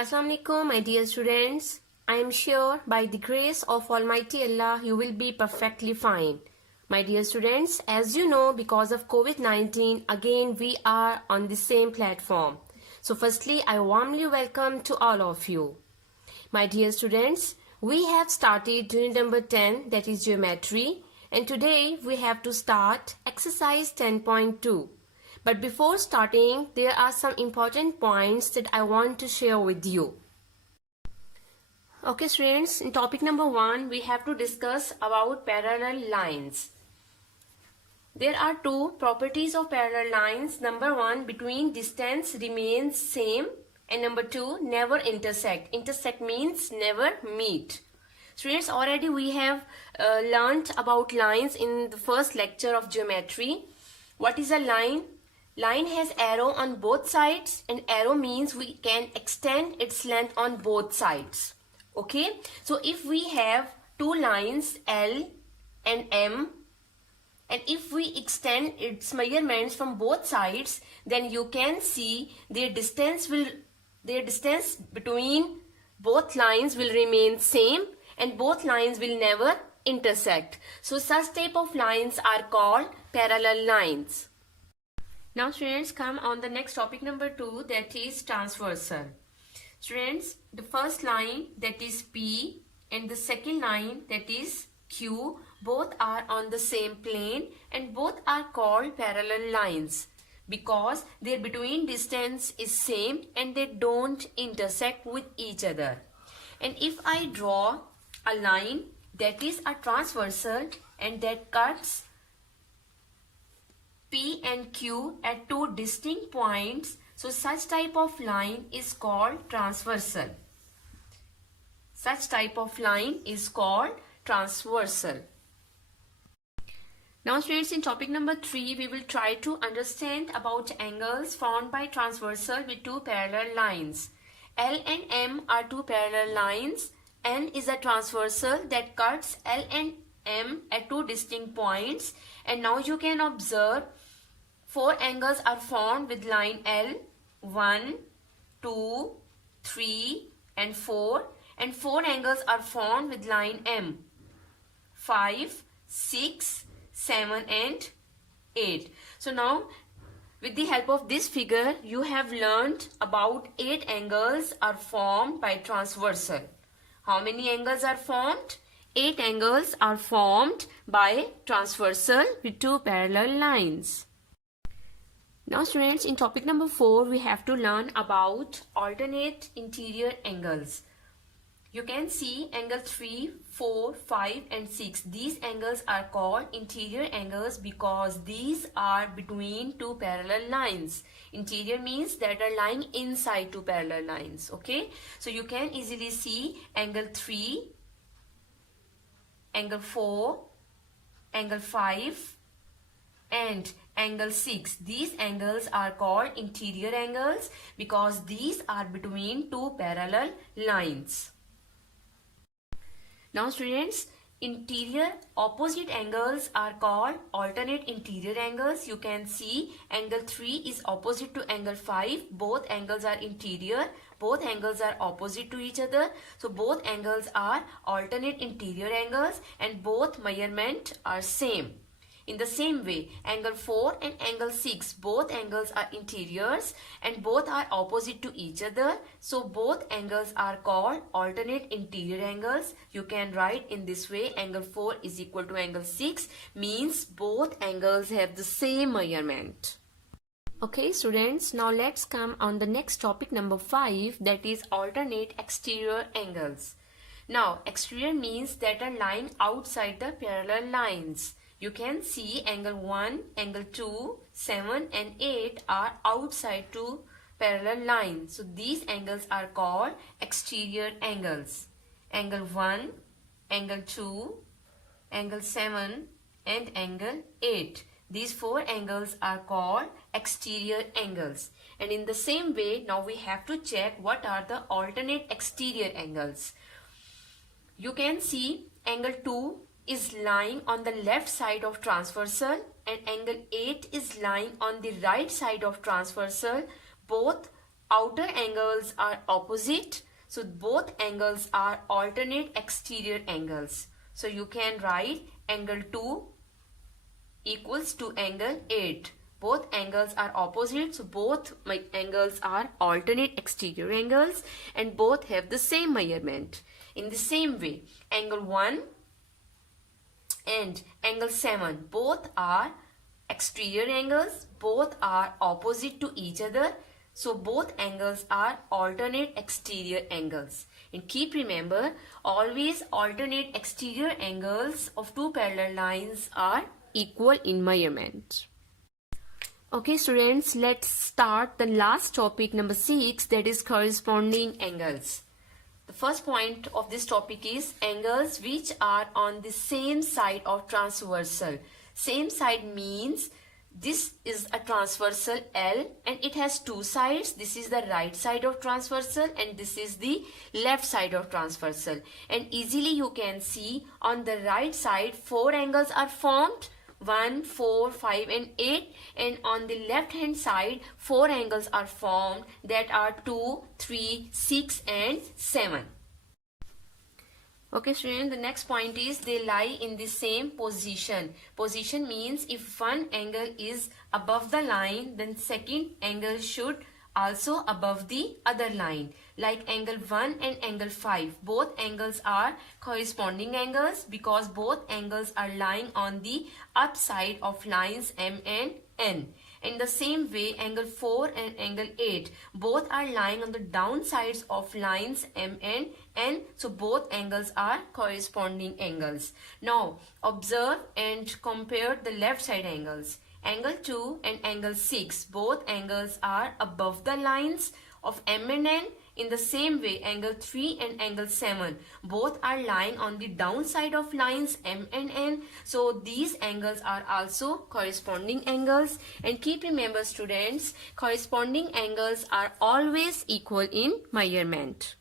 Assalamu alaikum, my dear students. I am sure by the grace of Almighty Allah you will be perfectly fine. My dear students, as you know, because of COVID-19, again we are on the same platform. So firstly, I warmly welcome to all of you. My dear students, we have started unit number 10, that is geometry, and today we have to start exercise 10.2. But before starting, there are some important points that I want to share with you. Okay students, in topic number 1, we have to discuss about parallel lines. There are two properties of parallel lines. Number 1, between distance remains same, and number 2, never intersect. Intersect means never meet. Students, already we have learnt about lines in the first lecture of geometry. What is a line? Line has arrow on both sides, and arrow means we can extend its length on both sides. Okay, so if we have two lines L and M, and if we extend its measurements from both sides, then you can see their distance between both lines will remain same, and both lines will never intersect. So such type of lines are called parallel lines. Now students, come on the next topic number 2, that is transversal. Students, the first line, that is P, and the second line, that is Q, both are on the same plane and both are called parallel lines because their between distance is same and they don't intersect with each other. And if I draw a line that is a transversal and that cuts P and Q at two distinct points, so such type of line is called transversal. Such type of line is called transversal. Now students, in topic number 3, we will try to understand about angles formed by transversal with two parallel lines. L and M are two parallel lines. N is a transversal that cuts L and M at two distinct points, and now you can observe 4 angles are formed with line L, 1, 2, 3 and 4, and 4 angles are formed with line M, 5, 6, 7 and 8. So now with the help of this figure you have learned about 8 angles are formed by transversal. How many angles are formed? 8 angles are formed by transversal with two parallel lines. Now students, in topic number 4, we have to learn about alternate interior angles. You can see angle 3, 4, 5 and 6. These angles are called interior angles because these are between two parallel lines. Interior means that are lying inside two parallel lines. Okay, so you can easily see angle 3, angle 4, angle 5 and angle 6. These angles are called interior angles because these are between two parallel lines. Now students, interior opposite angles are called alternate interior angles. You can see angle 3 is opposite to angle 5. Both angles are interior. Both angles are opposite to each other. So both angles are alternate interior angles and both measurement are same. In the same way, angle 4 and angle 6, both angles are interiors and both are opposite to each other. So both angles are called alternate interior angles. You can write in this way, angle 4 is equal to angle 6 means both angles have the same measurement. Okay students, now let's come on the next topic number 5, that is alternate exterior angles. Now exterior means that are lying outside the parallel lines. You can see angle 1, angle 2, 7 and 8 are outside two parallel lines. So these angles are called exterior angles. Angle 1, angle 2, angle 7 and angle 8. These 4 angles are called exterior angles. And in the same way, now we have to check what are the alternate exterior angles. You can see angle 2 is lying on the left side of transversal and angle 8 is lying on the right side of transversal. Both outer angles are opposite, so both angles are alternate exterior angles. So you can write angle 2 equals to angle 8. Both angles are opposite, so both angles are alternate exterior angles and both have the same measurement. In the same way, angle 1 and angle 7 both are exterior angles, both are opposite to each other, so both angles are alternate exterior angles. And keep remember, always alternate exterior angles of two parallel lines are equal in measurement. Okay students, let's start the last topic, number 6, that is corresponding angles. The first point of this topic is angles which are on the same side of transversal. Same side means this is a transversal L and it has two sides. This is the right side of transversal and this is the left side of transversal. And easily you can see on the right side 4 angles are formed. 1, 4, 5 and 8, and on the left hand side 4 angles are formed, that are 2, 3, 6 and 7. Okay students, the next point is they lie in the same position. Position means if one angle is above the line, then second angle should also above the other line. Like angle 1 and angle 5. Both angles are corresponding angles because both angles are lying on the upside of lines M and N. In the same way, angle 4 and angle 8 both are lying on the downsides of lines M and N. So both angles are corresponding angles. Now observe and compare the left side angles. Angle 2 and angle 6 both angles are above the lines of M and N. In the same way, angle 3 and angle 7 both are lying on the downside of lines M and N. So these angles are also corresponding angles. And keep remember students, corresponding angles are always equal in measurement.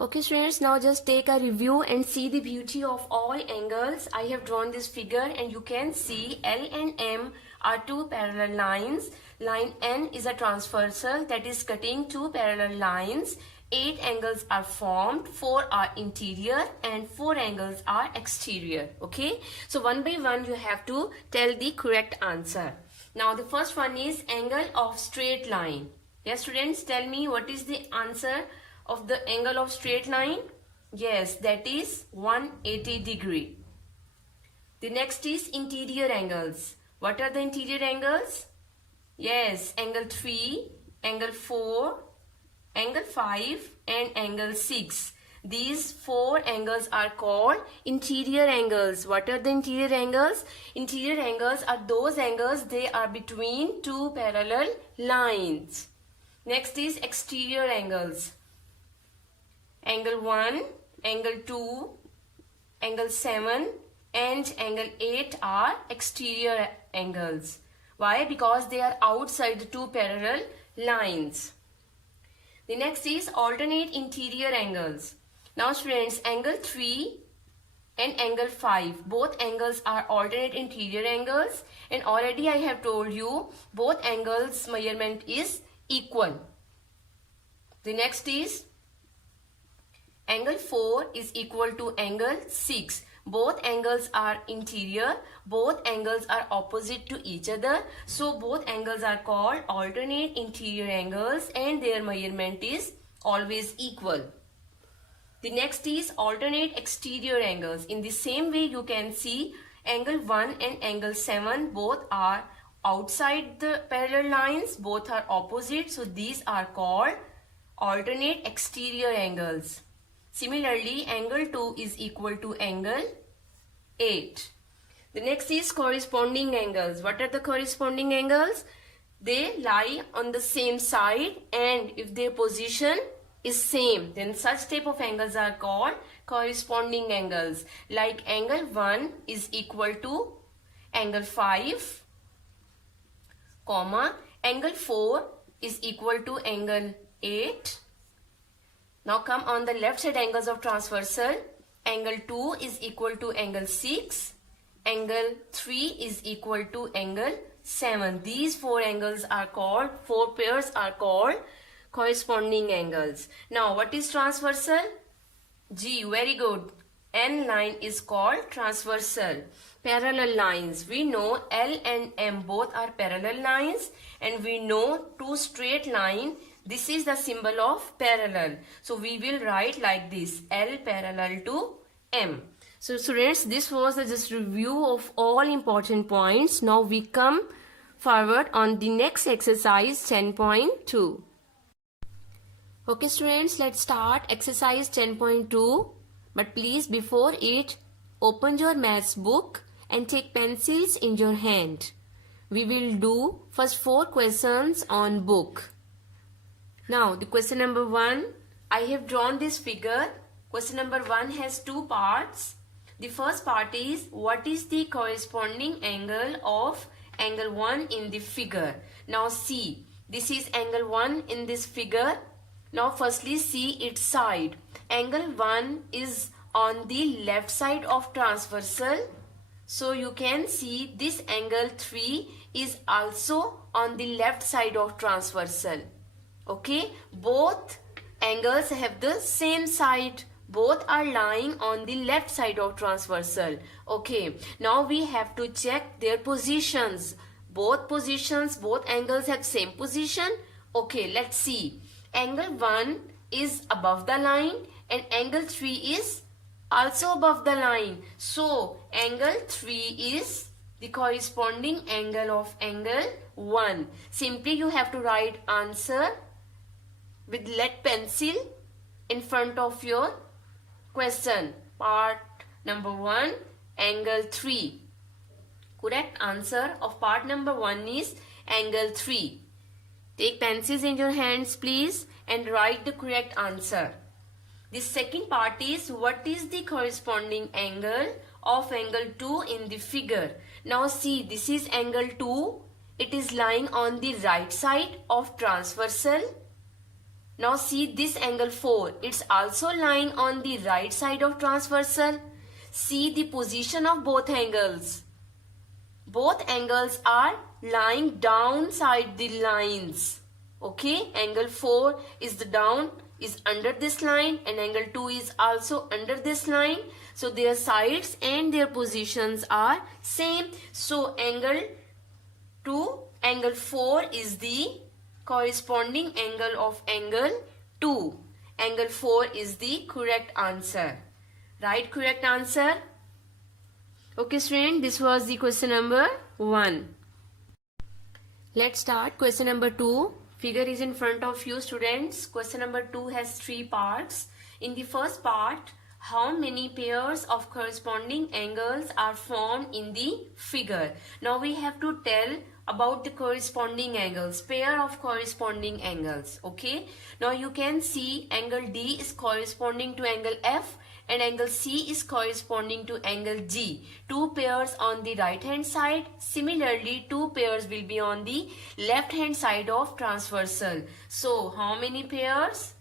Okay students, now just take a review and see the beauty of all angles. I have drawn this figure and you can see L and M are two parallel lines. Line N is a transversal that is cutting two parallel lines. 8 angles are formed, 4 are interior and 4 angles are exterior. Okay, so one by one you have to tell the correct answer. Now the first one is angle of straight line. Yes students, tell me what is the answer of the angle of straight line? Yes, that is 180 degree. The next is interior angles. What are the interior angles? Yes, angle 3, angle 4, angle 5 and angle 6. These 4 angles are called interior angles. What are the interior angles? Interior angles are those angles they are between two parallel lines. Next is exterior angles. Angle 1, angle 2, angle 7 and angle 8 are exterior angles. Why? Because they are outside the two parallel lines. The next is alternate interior angles. Now students, angle 3 and angle 5, both angles are alternate interior angles, and already I have told you both angles measurement is equal. The next is angle 4 is equal to angle 6. Both angles are interior, both angles are opposite to each other. So both angles are called alternate interior angles and their measurement is always equal. The next is alternate exterior angles. In the same way you can see angle 1 and angle 7 both are outside the parallel lines, both are opposite. So these are called alternate exterior angles. Similarly, angle 2 is equal to angle 8. The next is corresponding angles. What are the corresponding angles? They lie on the same side and if their position is same, then such type of angles are called corresponding angles. Like angle 1 is equal to angle 5, comma, angle 4 is equal to angle 8. Now come on the left side angles of transversal. Angle 2 is equal to angle 6. Angle 3 is equal to angle 7. These four angles are called, four pairs are called corresponding angles. Now what is transversal? G, very good. N line is called transversal. Parallel lines. We know L and M both are parallel lines, and we know two straight line. This is the symbol of parallel. So we will write like this, L parallel to M. So students, this was a just review of all important points. Now we come forward on the next exercise 10.2. Okay students, let's start exercise 10.2. But please before it, open your maths book and take pencils in your hand. We will do first 4 questions on book. Now the question number 1, I have drawn this figure. Question number 1 has 2 parts. The first part is, what is the corresponding angle of angle 1 in the figure? Now see, this is angle 1 in this figure. Now firstly see its side. Angle 1 is on the left side of transversal. So you can see this angle 3 is also on the left side of transversal. Okay, both angles have the same side. Both are lying on the left side of transversal. Okay, now we have to check their positions. Both positions, both angles have same position. Okay, let's see. Angle 1 is above the line and angle 3 is also above the line. So, angle 3 is the corresponding angle of angle 1. Simply you have to write answer with lead pencil in front of your question. Part number 1, angle 3. Correct answer of part number 1 is angle 3. Take pencils in your hands please and write the correct answer. The second part is, what is the corresponding angle of angle 2 in the figure? Now see, this is angle 2. It is lying on the right side of transversal. Now see this angle 4. It's also lying on the right side of transversal. See the position of both angles. Both angles are lying downside the lines. Okay, angle 4 is the down, is under this line, and angle 2 is also under this line. So their sides and their positions are same. So angle 2, angle 4 is the corresponding angle of angle 2. Angle 4 is the correct answer. Right correct answer. Okay student, this was the question number 1. Let's start question number 2. Figure is in front of you students. Question number 2 has 3 parts. In the first part, how many pairs of corresponding angles are formed in the figure? Now we have to tell about the corresponding angles, pair of corresponding angles. Okay, now you can see angle D is corresponding to angle F and angle C is corresponding to angle G. 2 pairs on the right hand side. Similarly, 2 pairs will be on the left hand side of transversal. So how many pairs?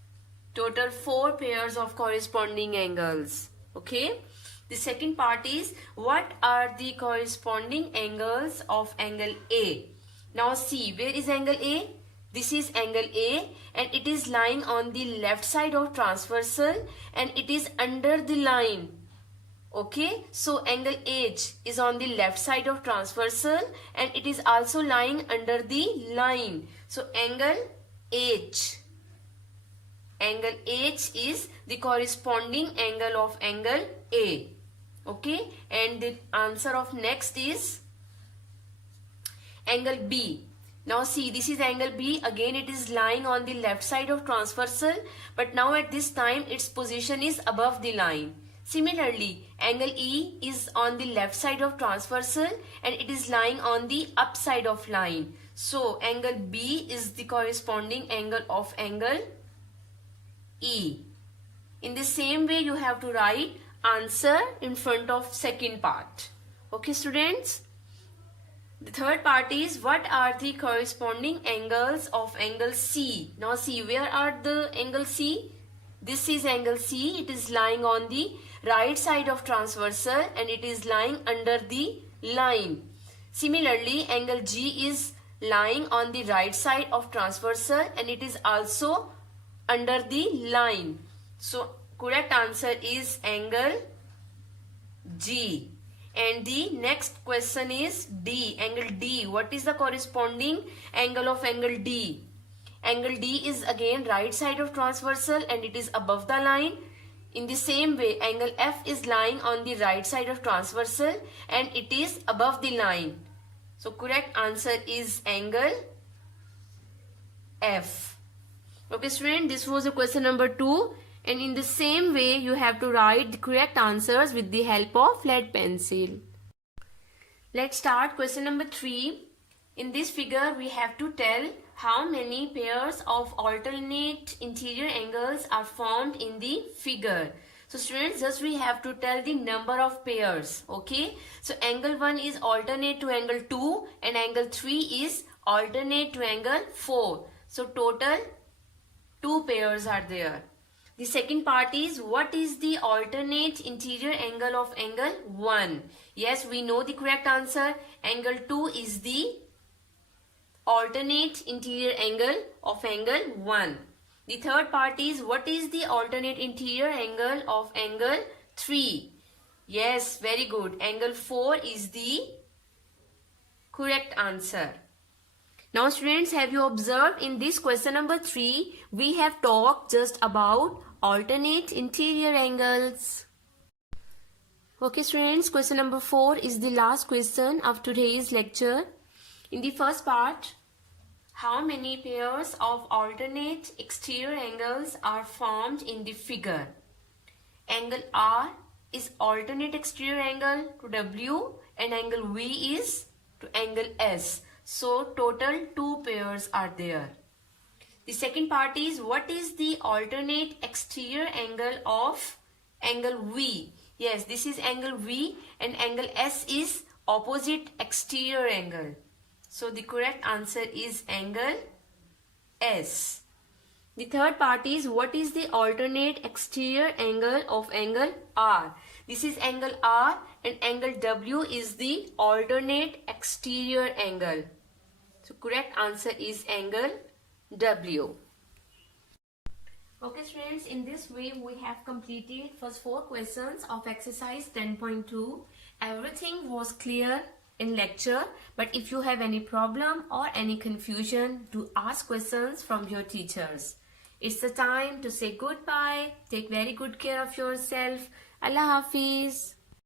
Total 4 pairs of corresponding angles. Okay. The second part is, what are the corresponding angles of angle A? Now see, where is angle A? This is angle A and it is lying on the left side of transversal and it is under the line. Okay, so angle H is on the left side of transversal and it is also lying under the line. So angle H. Angle H is the corresponding angle of angle A. Okay, and the answer of next is angle B. Now see, this is angle B. Again it is lying on the left side of transversal, but now at this time its position is above the line. Similarly, angle E is on the left side of transversal and it is lying on the upside of line. So angle B is the corresponding angle of angle E. In the same way you have to write answer in front of second part. Okay students. The third part is, what are the corresponding angles of angle C? Now see, where are the angle C? This is angle C. It is lying on the right side of transversal and it is lying under the line. Similarly, angle G is lying on the right side of transversal and it is also under the line. So correct answer is angle G. And the next question is D, angle D. What is the corresponding angle of angle D? Angle D is again right side of transversal and it is above the line. In the same way, angle F is lying on the right side of transversal and it is above the line. So correct answer is angle F. Okay student, this was the question number 2. And in the same way, you have to write the correct answers with the help of lead pencil. Let's start question number 3. In this figure, we have to tell how many pairs of alternate interior angles are formed in the figure. So students, just we have to tell the number of pairs. Okay. So angle 1 is alternate to angle 2 and angle 3 is alternate to angle 4. So total 2 pairs are there. The second part is what is the alternate interior angle of angle 1? Yes, we know the correct answer. Angle 2 is the alternate interior angle of angle 1. The third part is what is the alternate interior angle of angle 3? Yes, very good. Angle 4 is the correct answer. Now students, have you observed in this question number 3, we have talked just about alternate interior angles. Okay students, question number 4 is the last question of today's lecture. In the first part, how many pairs of alternate exterior angles are formed in the figure? Angle R is alternate exterior angle to W and angle V is to angle S. So total 2 pairs are there. The second part is what is the alternate exterior angle of angle V? Yes, this is angle V and angle S is opposite exterior angle. So the correct answer is angle S. The third part is what is the alternate exterior angle of angle R? This is angle R and angle W is the alternate exterior angle. So correct answer is angle W. Okay students, in this way we have completed first 4 questions of exercise 10.2. Everything was clear in lecture, but if you have any problem or any confusion, do ask questions from your teachers. It's the time to say goodbye. Take very good care of yourself. Allah Hafiz.